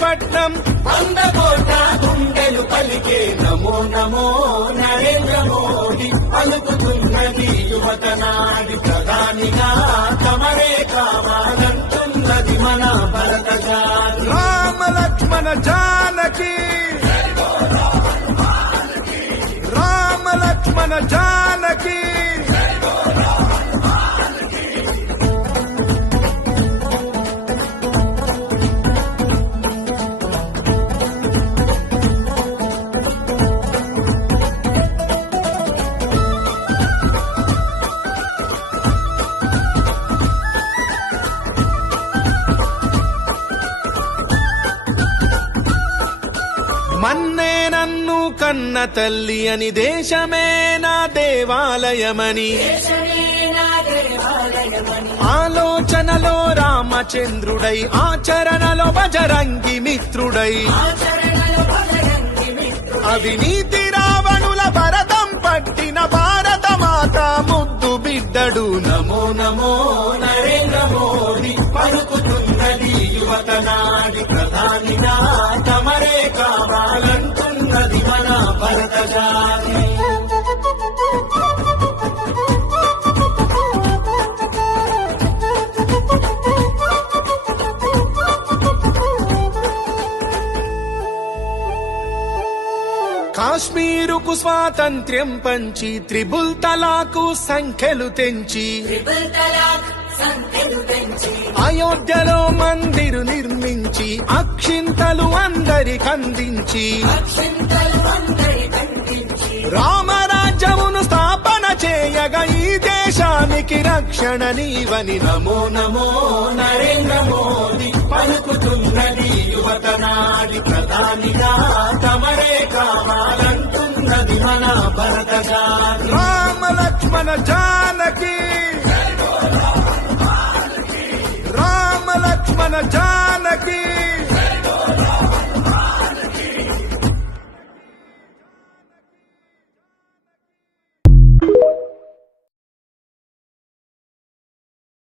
పట్నం వంద కోట్ల గుండెలు పలికే నమో నమో నరేంద్ర మోదీ పలుకుతున్నది యువత నాడి ప్రధానిగా తమరే కావాలంటున్నది మన భరత రామ లక్ష్మణ జానకి. రామ లక్ష్మణ జానకి. మన్నే నన్ను కన్న తల్లి అని దేశమే నా దేవాలయమని. ఆలోచనలో రామచంద్రుడై ఆచరణలో బజరంగి మిత్రుడై. అవినీతి రావణుల భరతం పట్టిన భారత మాత ముద్దు బిడ్డడు. నమో నమో నరేంద్ర మోడీ పలుకుతున్నది యువత నాడి ప్రధానిగా. కాశ్మీరుకు స్వాతంత్ర్యం పంచి త్రిబుల్ తలాకు సంఖ్యలు తెంచి అయోధ్యలో మందిరు నిర్మించి అక్షింతలు అందరికందించి అక్షింతలు అందరి కందించి రామరాజ్యమును స్థాపన చేయగా ఈ దేశానికి రక్షణ నీవని. నమో నమో నరేంద్ర మోదీ. పలుకుతున్నది యువత నాడి ప్రధానిగా. తమరే కావాలంటున్నది మన భరతగా. రామ లక్ష్మణ రామ లక్ష్మణ జానకి